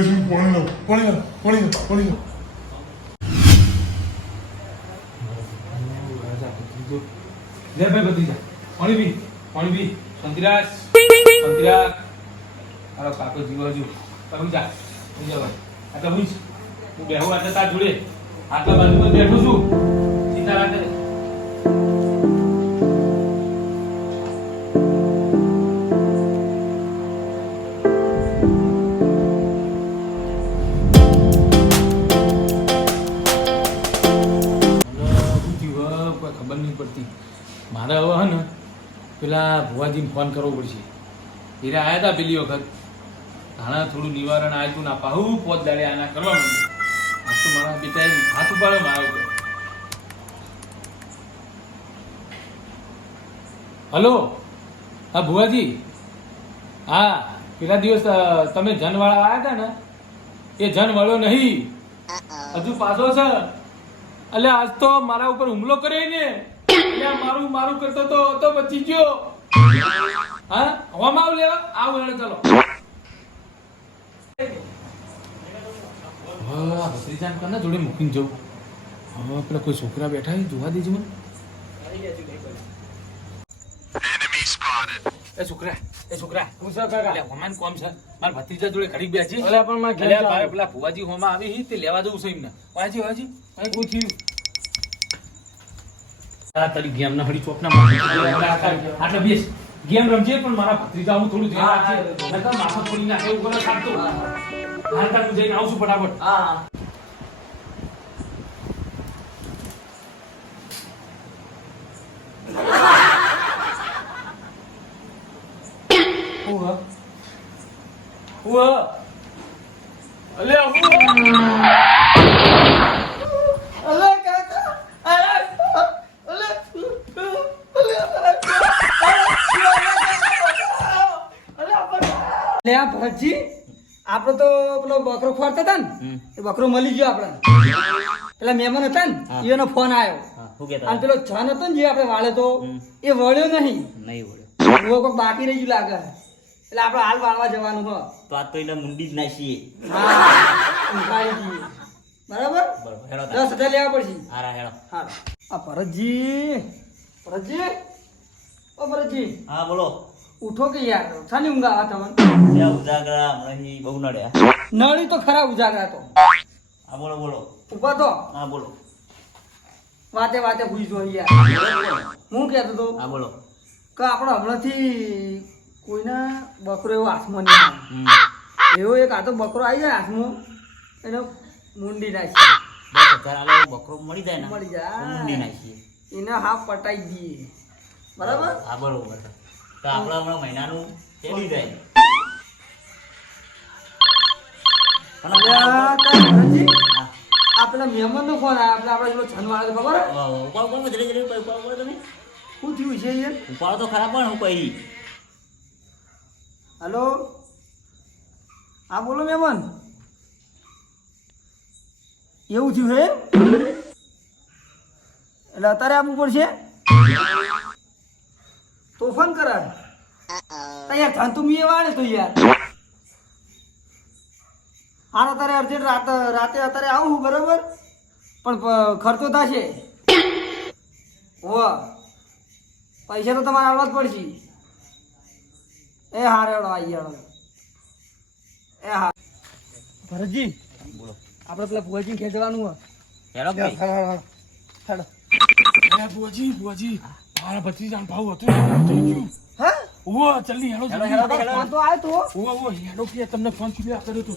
પાણી લે ભાઈ બધી જા પાણી પી સંતિરાજ હાલો કાકો જીવો હજુ તમે જા ભાઈ આટલા હું બેહું આટલા તાર જોડે આટલા બાજુમાં બેઠો છું ચિંતા રાખે ખબર નહીં પડતી મારે હવે હે ને પેલા ભુવાજીને ફોન કરવો પડશે હીરા આવ્યા હતા પેલી વખત ઘણા થોડું નિવારણ આવ્યું હતું ના પાહું પોત દાડે આના કરવા માંડ્યું આ તો મારા બેટાએ હાથ ઉપાડ્યો મારો ઉપર હલો હા ભુવાજી હા પેલા દિવસ તમે જનવાળા આવ્યા હતા ને એ જન વળ્યો નહીં હજુ પાછો છે અલ્યા આજ તો મારા ઉપર હુમલો કર્યો ને મારું કરતો તો બચી ગયો હા હવામાં આવ લેવા આવ હેડ ચાલો હા ભત્રીજાન કને જોડે મૂકીને જવું હા પેલા કોઈ છોકરા બેઠા છે જોવા દેજો મને એ છોકરા હું સર કાકા લે હમાન કોમ છે માર ભત્રીજા જોડે ઘડી બેસી અલ્યા પણ માં ઘરે મારે પેલા ભુવાજી હોમાં આવી હી તે લેવા જવું છે એમને વાજી આ કોઈ થયું આ તારી ગેમ ના હડી ચોકના આટલા બેસ ગેમ રમજે પણ મારા ભત્રીજા હું થોડું ધ્યાન રાખજે નકર માથા થોડી નાખે એવું કરે સાચું હાલતા હું જઈને આવશું ફટાફટ હા ભરતજી આપડે તો પેલો બકરો ફરતા હતા ને એ બકરો મળી ગયો આપડે પેલા મહેમાન હતા ને એનો ફોન આવ્યો અને પેલો છન હતો ને જે આપડે વાળે તો એ વળ્યો નહીં કોઈ બાકી રહી ગયું લાગે એટલે આપડે હાલ વાળવા જવાનું હો તો આ તો એટલે મુંડી જ નાખીએ બરાબર 10,000 લેવા પડશે આ ભરતજી હા બોલો ઉઠો કે યાર સાની ઊંઘ આવે તમને ઉજાગરા હમણાં બહુ નડ્યા નળી તો ખરા ઉજાગરા તો હા બોલો ઉભા તો હા બોલો વાતે ભૂઈ જો યાર હું કહેતો તો હા બોલો કે આપણે હમણાંથી કોઈના બકરો એવો હાથમાં નહીં આવે એવો એક આ તો બકરો આવી જાય હાથમાં એને મુંડી નાખીએ 10,000 બકરો મળી જાય ને મળી જાય મુંડી નાખીએ એને હાફ પટાઈ દઈએ બરાબર હા બરોબર તો આપણે હમણાં મહિનાનું ચલી જાય આ પેલા મહેમાન નો ફોન આવ્યો આપણે પેલો છનવાળો ખબર તમે શું થયું છે યાર ઉપાડો તો ખરાબ પણ હું કહી હેલો હા બોલો મહેમાન એવું થયું હે એટલે અત્યારે આપવું પડશે તોફાન કરાર યાર ધંતુ મીએ વાળે તો યાર હારો તારે અર્જન્ટ રાતે અત્યારે આવું બરાબર પણ ખર્ચો થશે હો પૈસા તો તમારે આવવા જ પડશે એ હારે આવી જાવ એ હા ભરતજી બોલો આપણે પેલા ભુવાજી ખેંચવાનું હેલો ભુવાજી મારા ભત્રીજાન ભાવ હતું હા ઓ જલ્દી હેલો ફોન તો આવ્યો તો ઓ હેલો કે તમને ફોન કર્યો તો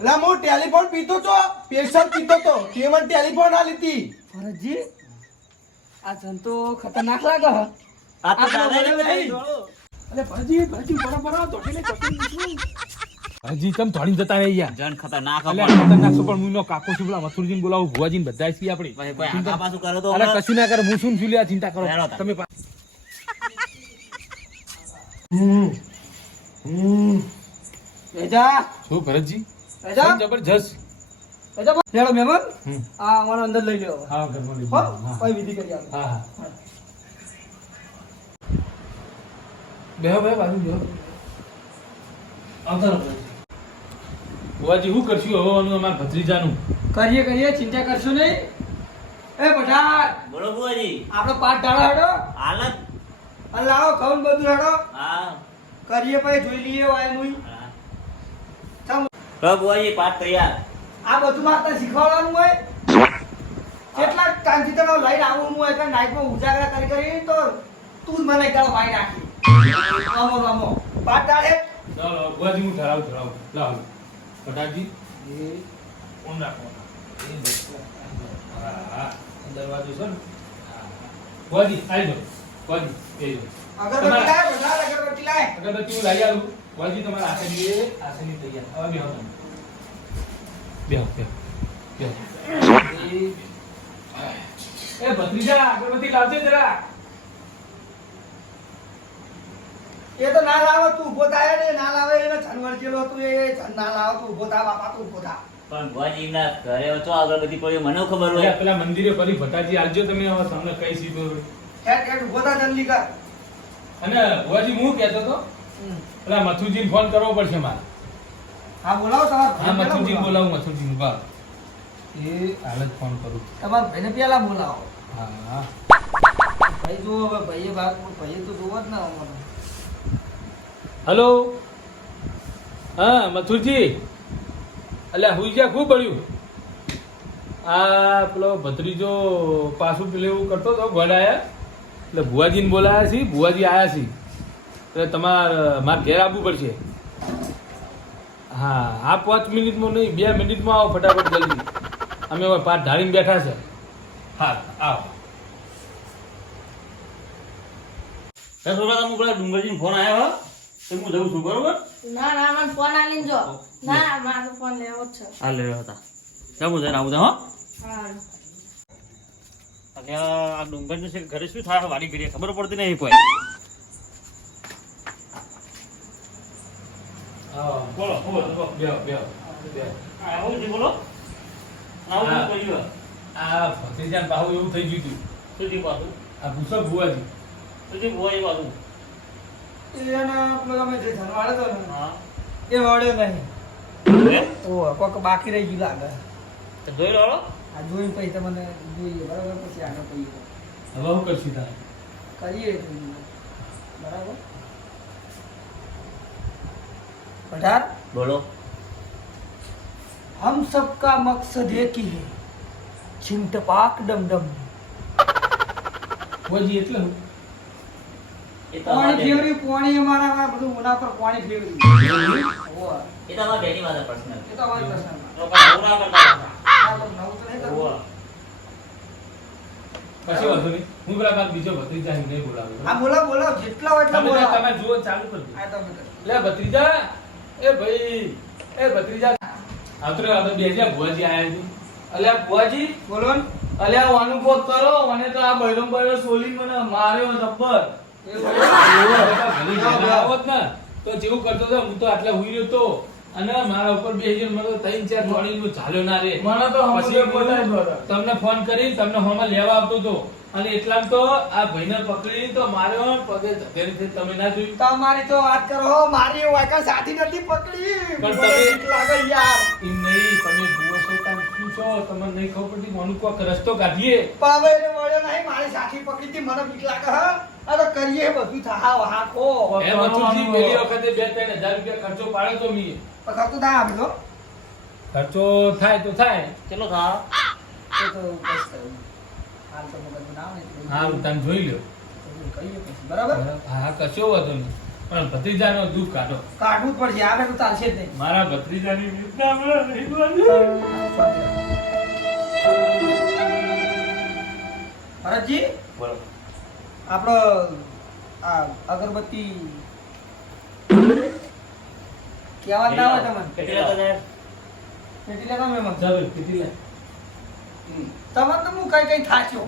લા હું ટેલિફોન પીતો તો પેશન્ટ પીતો તો તે મને ટેલિફોન આ લીધી ભરતજી આ જંતો ખતરનાક લાગે હ આ તો દાદાને ભાઈ અરે ભરજી બરાબર દોડીને હજી તમે થોડી જતા રહી યાર જન ખતરનાક ખતરનાક છો પણ મુનો કાકો છું પેલા મથુરજીને બોલાવું ભુવાજીને બધા છીએ આપણે કોઈ આગા પાછું કરો તો અરે કશું ના કરે હું શું ફીલ્યા ચિંતા કરો તમે બેજા શું ભરતજી બેજા જબરજસ્ત એટલે લેડો મહેમાન હમ. આ અમારો અંદર લઈ લ્યો હા ઘરમાં લઈ હો જાઓ. હા. કોઈ વિધિ કરી આવો હા હા બેહો બેહો બાજુ બેહો આવતા રહો બુઆજી શું કરશું હવે આનું અમારા ભત્રીજાનું કરીએ ચિંતા કરશો નહીં એ બધા બોલો બુઆજી આપણો પાઠ ઢાળો હેડો હાલત અને લાવો ઘઉં ને બધું હેડો હા કરીએ પછી જોઈ લઈએ વાય મુઈ હા. બુઆજી પાઠ તૈયાર આ બધું મારે શીખવાડવાનું હોય કેટલા ટાઈમથી તને લઈને આવું હું એક નાઈટમાં ઉજાગરા કરી તો તું જ મને ગાળો ભાઈ નાખી રમો પાઠ ઢાળે ચાલો બુઆજી હું ધરાવું લાવો પટાજી એ ઓન રાખો એ દેખો. હા હા દરવાજો છે ને હા બુઆજી આવી જાઓ બુઆજી એ જાઓ અગરબત્તી લાય બધા અગરબત્તી લાય અગરબત્તી હું લઈ આવું બુઆજી તમારા આસની તૈયાર હવે બેહો તમે બેહો એ ભત્રીજા અગરબત્તી લાવજે જરા એ તો ના લાવો તું ઉભો થાય ને ના લાવે એને છનવર જેલો તું એ છન ના લાવો તું ઉભો થા બાપા તું ઉભો થા પણ બુઆજી ના ઘરે તો અગરબત્તી પડી મને ખબર હોય ઓલા પેલા મંદિરે ફરી ભટાજી આવજો તમે હવે તમને કઈ સીધો હેડ ઉભો થા જલ્દી કર અને ભુવાજી હું કહેતો તો પેલા મથુજીને ફોન કરવો પડશે મારે હા બોલાવો તમાર હા મથુજીને બોલાવું મથુજીને બા એ હાલ જ ફોન કરું તમાર ભાઈને પેલા બોલાવો હા હા ભાઈ જો હવે ભાઈએ ભાગ ભાઈએ તો જોવો જ ના અમારે હલો હા મથુરજી અલ્યા હુઈ ગયા ખૂબ પડ્યું આ પેલો ભત્રીજો પાછું પેલું એવું કરતો હતો ગોડાયા એટલે ભુવાજીને બોલાયા છે ભુવાજી આવ્યા છે એટલે તમારે મારે ઘેર આવવું પડશે હા આ 5 મિનિટમાં નહીં 2 મિનિટમાં આવો ફટાફટ જલ્દી અમે હવે પાઠ ઢાળીને બેઠા છે હા આવો રસોડા તમે પેલા ડુંગરજીનો ફોન આવ્યો તો હું જઉં છું બરોબર ના ના મને ફોન આલીને જો ના મારો ફોન લેવો જ છે હા લેવા હતા ચાલો જઈને આવું હો હા અને આ ડુંગર છે ઘરે શું થાય વાડી ઘડીએ ખબર પડતી નહીં કોઈ બોલો બોલો બેહો બેહો આવું છે બોલો આવું હા. કર્યું આ ભત્રીજાને બાહુ એવું થઈ ગયું હતું સુધી પાછું આ પૂછો ભુવાજી સુધી ભોય પાછું એના પેલો અમે જે ધનવાળો હતો ને હા એ વળ્યો નહીં હે? ઓ કોક બાકી રહી ગયું લાગે તો જોઈ લો આ જોઈને પછી તમને જોઈએ બરાબર પછી આગળ કહીએ હવે હું કરશું તારે કરીએ બરાબર पठार બોલો हम सबका मकसद एक ही है चिंटपाक डम डम ભુવાજી એટલે હું એ પાણી તમારે ફેવરી પાણી અમારા બધું ઉના પર પાણી ફેવરી ઓવા એ તમારા ડેડી વાળા પર્સનલ એ તો અમારી પસંદ તો પણ આવું ના કરતા આ તો નવું તો નહીં કરવું. કશી વાંધો નહીં હું પેલા મારા બીજો ભત્રીજા નહીં બોલાવું હા બોલાવ બોલાવ જેટલા હોય એટલા તમે બોલાવ તમે જુઓ ચાલુ કરજો આ તો અમે કરીએ. લે ભત્રીજા એ ભાઈ એ ભત્રીજા આવતો રે આવતો બેજા ભુવાજી આયા છે અલ્યા ભુવાજી બોલો ને. અલ્યા વાનું કોક કરો મને તો આ બૈરમ બૈરો સોલી મને માર્યો જબ્બર એ બોલો. આવત ને તો જેવું કરતો હતો હું તો આટલા હુઈ રહ્યો તો અને મારા ઉપર બેસી મને તો 3-4 દોડી ચાલ્યો ના રે મને તો હમણાં પછી બોલાય જ નહોતા. તમને ફોન કરી તમને હોમાં લેવા આવતો તો અને એટલામાં તો આ ભાઈને પકડી તો માર્યો પગે ધકેલી તમે ના જોયું તમારી તો વાત કરો મારી વાયકા સાથી નથી પકડી પણ મને તમે- બીક લાગે યાર એમ નહીં તમે જુઓ છો તમે શું છો તમને નહીં ખબર પડતી મોનું કોક રસ્તો કાઢીએ પાવે ને મળ્યો નહીં મારી સાથી પકડી હતી મને બીક લાગે હા આ તો કરીએ બધું થા હાકો એ મથુરજી પેલી વખતે 2-3 હજાર રૂપિયા ખર્ચો પાડ્યો તો મી પકડતો ના આપજો ખર્ચો થાય તો થાય ચલો થા એ તો બસ થયું. હાલ તો મગજ ના આવે એટલે હા તમે જોઈ લો કરીએ પછી બરાબર હા કશો વાંધો નહીં પણ ભત્રીજાનો દુઃખ કાઢો કાઢવું જ પડશે આવે તો ચાલશે જ નહીં મારા ભત્રીજાની વિરુદ્ધમાં નહીં બોલજો. ભરતજી બોલો આપણો આ અગરબત્તી કહેવા ના હોય તમને કેટલા બધા પેટી લેતા મેં જરૂર કેટલી લે તમને તો હું કઈ કઈ થાચ્યો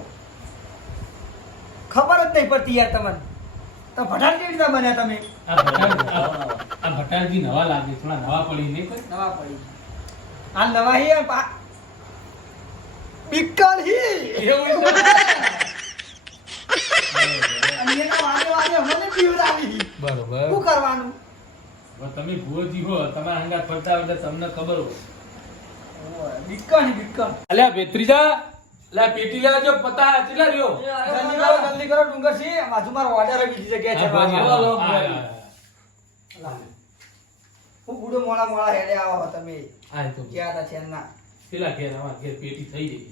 ખબર જ નહીં પડતી યાર તમને તો ભટાર કેવી રીતે બન્યા તમે આ ભટારજી નવા લાગે થોડા નવા પડી નહીં કોઈ નવા પડી આ નવા હી પિક્કલ હી એવું છે? અને એના વાગે વાગે મને પીવડાવી બરોબર શું કરવાનું હવે તમે ભુવાજી હો તમારા હંગાત ફરતા હોય એટલે તમને ખબર હોય બિક્કણ અલ્યા ભેત્રીજા લે પેટી લેવા જો પતા કેટલા રહ્યો જલ્દી કરો ડુંગરસિંહ બાજુ મારો ઓર્ડર બીજી જગ્યાએ છે હું ગુડો મોળા હેડે આવો તમે હા તો ગયા હતા છેન્ના પેલા ઘેર અમાર ઘેર પેટી થઈ ગઈ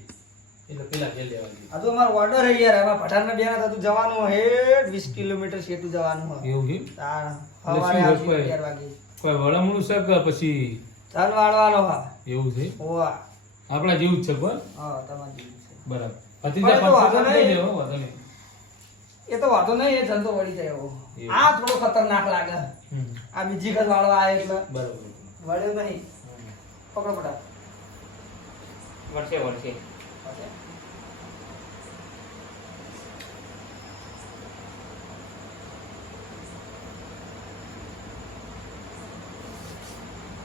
એટલે પેલા ઘેર લેવા ગઈ આ તો અમારો ઓર્ડર હે યાર એમાં પઠાણના બેના થતું જવાનું હે 20 કિલોમીટર સેટું જવાનું હે એવું છે તાણ એટલે સવારે શું આવશું હોય? 11 વાગે કોઈ વળમણું છે કે પછી ચાલ વાળવાનો હા એવું છે ઓવા આપણા જેવું જ છે બરાબર હા તમારી જેવું છે બરાબર પણ ભત્રીજા એ તો વાંધો પાછો નહીં. દેવો વાંધો નહીં એ તો વાતો નહીં એ ધંધો વળી જાય એવો એવું. આ થોડો ખતરનાક લાગે હમ. આ બીજી વખત વાળવા આવે એટલે બરાબર વળ્યો નહીં પકડો પટા વર્ષે વર્ષે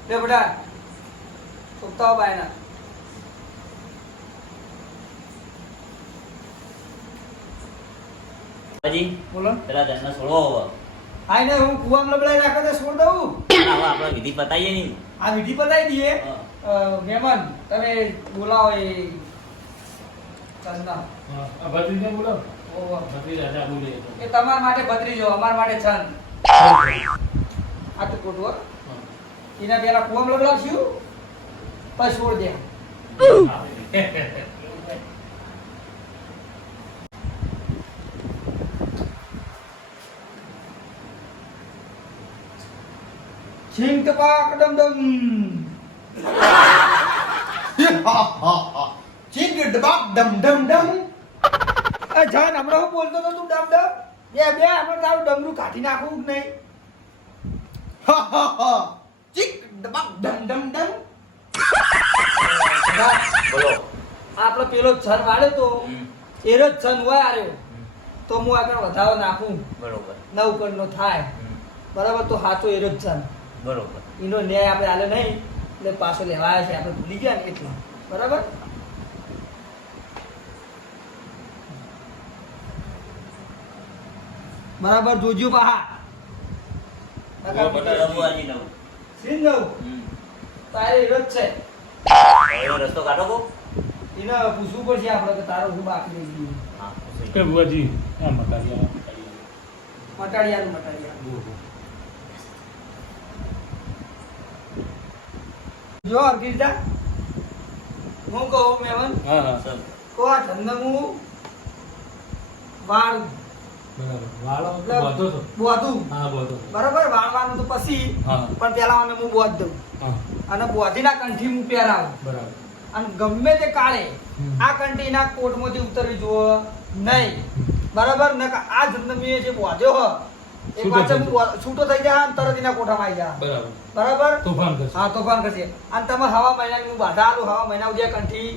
લે બેટા સુકતા હો બાયના હજી બોલો પેલા ધનને છોડવો હવે આઈને હું કુવામાં લબડાઈ નાખો તો છોડ દઉં હવે આપણે વિધિ પતાઈએ નહીં આ વિધિ પતાવી દઈએ મહેમાન તમે બોલાવો એ ચંદના હા આ ભત્રીજા બોલો ઓહો. ભત્રીજા જા બોલે એ તમારા માટે ભત્રીજો અમારા માટે છન આ તો ખોટું હો. એના પેલા કુવામાં લબડાવશું પછી છોડ દે છીંગ ટપાક ડમ ડમ ચીંગ ડબાક ડમ ડમ ડમ એ જાન હમણાં હું બોલતો તો તું ડમ ડમ બે હમણાં તારું ડમરું કાઢી નાખવું કે નહીં ચીંગ ડબાક ડમ ડમ ડમ બોલો આપણો પેલો છન વાળ્યો તો હમ. એરો જ છન હોય આર્યો તો હું આગળ વધારો નાખું બરોબર 9 કરોડનો થાય હમ. બરાબર તો સાચો એરો જ છન બરોબર એનો ન્યાય આપણે આલે નહીં એટલે પાછો લેવાયા છે આપણે ભૂલી ગયા ને એટલે બરાબર બરાબર જોજો પાહા રઘુવાજી નવું સીન નવ તારે એરો જ છે એનો રસ્તો કાઢો કો એને પૂછવું પડશે આપણે કે તારો શું બાકી રહી ગયું હા પૂછી કે ભુવાજી આ મટાડિયા મટાડિયાનું જો અર્કિતા હું કહું મેમન હા હા ચાલ. તો આ ધંધો હું વાળ બરાબર વાળો એટલે બધો તો બોધું હા બધો બરાબર વાળવાનું તો પછી હા પણ પેલા મને હું બોધ દઉં હા અને બોધીના કંઠી હું પહેરાવું બરાબર અને ગમે તે કાળે હમ. આ કંઠીના કોટમાંથી ઉતરવી જુઓ નહીં બરાબર ને આ ધંધો મેં જે બોધ્યો હ એ છૂટો પાછો થઈ હું છૂટો થઈ જાય અને તરત એના કોઠામાં આવી જાય બરાબર બરાબર તોફાન કરશે હા તોફાન કરશે અને તમે હવા મહિનાની હું બાધા આલું હવા મહિના સુધી આ કંઠી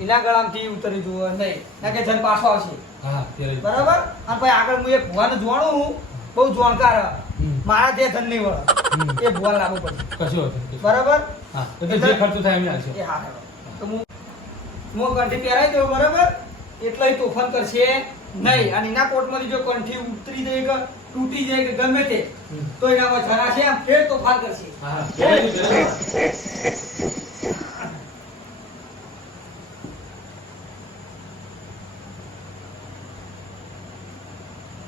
એના ગળામાંથી ઉતરી જુઓ નહીં ના કે જન પાછો આવશે હા ત્યારે બરાબર અને પછી આગળ હું એક ભુવાને જોવાનું હું બહુ જોણકાર હ. હમ. મારા જે ધન નહીં વળે હમ. એ ભુવાને લાવવું પડશે કશો વાંધો નહીં. બરાબર હા એટલે જે ખર્ચો થાય એમ આવશે એ હા હેડો. તો હું કંઠી પહેરાવી દઉં બરાબર એટલે એ તોફાન કરશે નહીં અને એના કોટમાંથી જો કંઠી ઉતરી જાય કે તૂટી જાય કે ગમે તે તો એનામાં જણાશે આમ ફેર તોફાન કરશે હા હા પહેરાવી દો, પહેરાવી દો.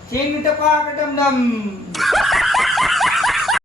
ચીંગ ટપાક ડમ ડમ